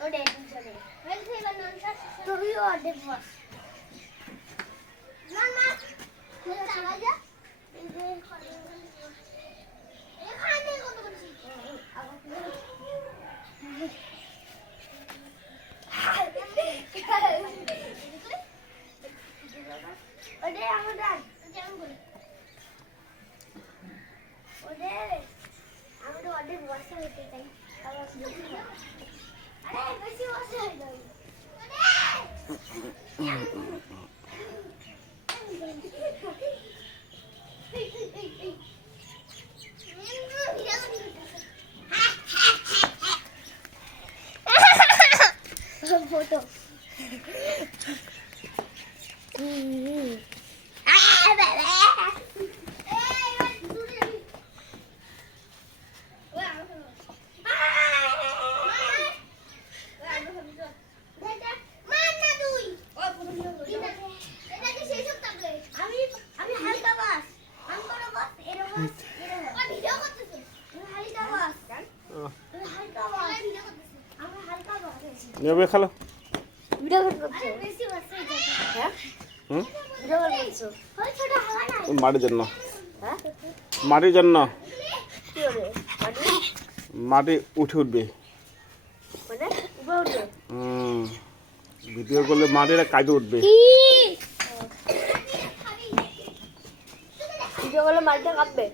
ওরে দুজনে বলছি বানানটা তুই ওরে বস না না তুই চালা যা এখানে কত বলছি ওরে আমাদের কেমন বল ওরে আমাদের অনেক বর্ষা হতে চাই আরে বেশি বর্ষা হয়ে যাবে फोटो নেবে খালো ভিডিও করছো বেশি বসে হ্যাঁ ভিডিও করছো ওই ছোট হাওয়া না মাটির জন্য হ্যাঁ মাটির জন্য কি হবে মাটি উঠে উঠবে মানে উপরে উঠবে ভিডিও করলে মাটির কাজে উঠবে ভিডিও করলে মাটিটা কাঁপবে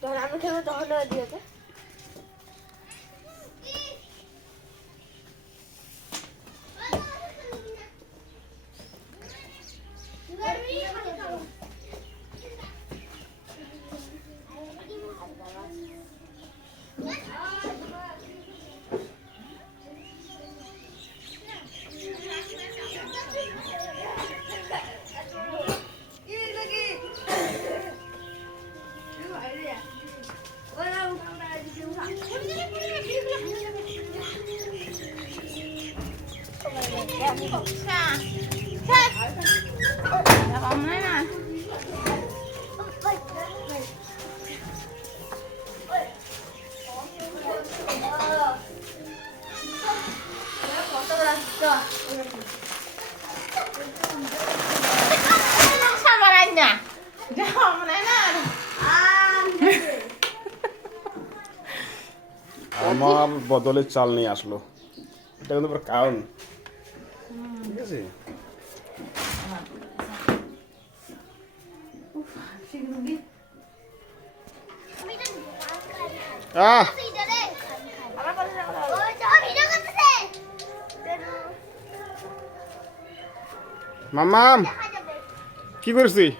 তখন আমি খেলবো তখন দিয়েছে আমার বদলে চাল নিয়ে আসলো এটা কিন্তু কারণ ঠিক আছে মামাম কি করছিস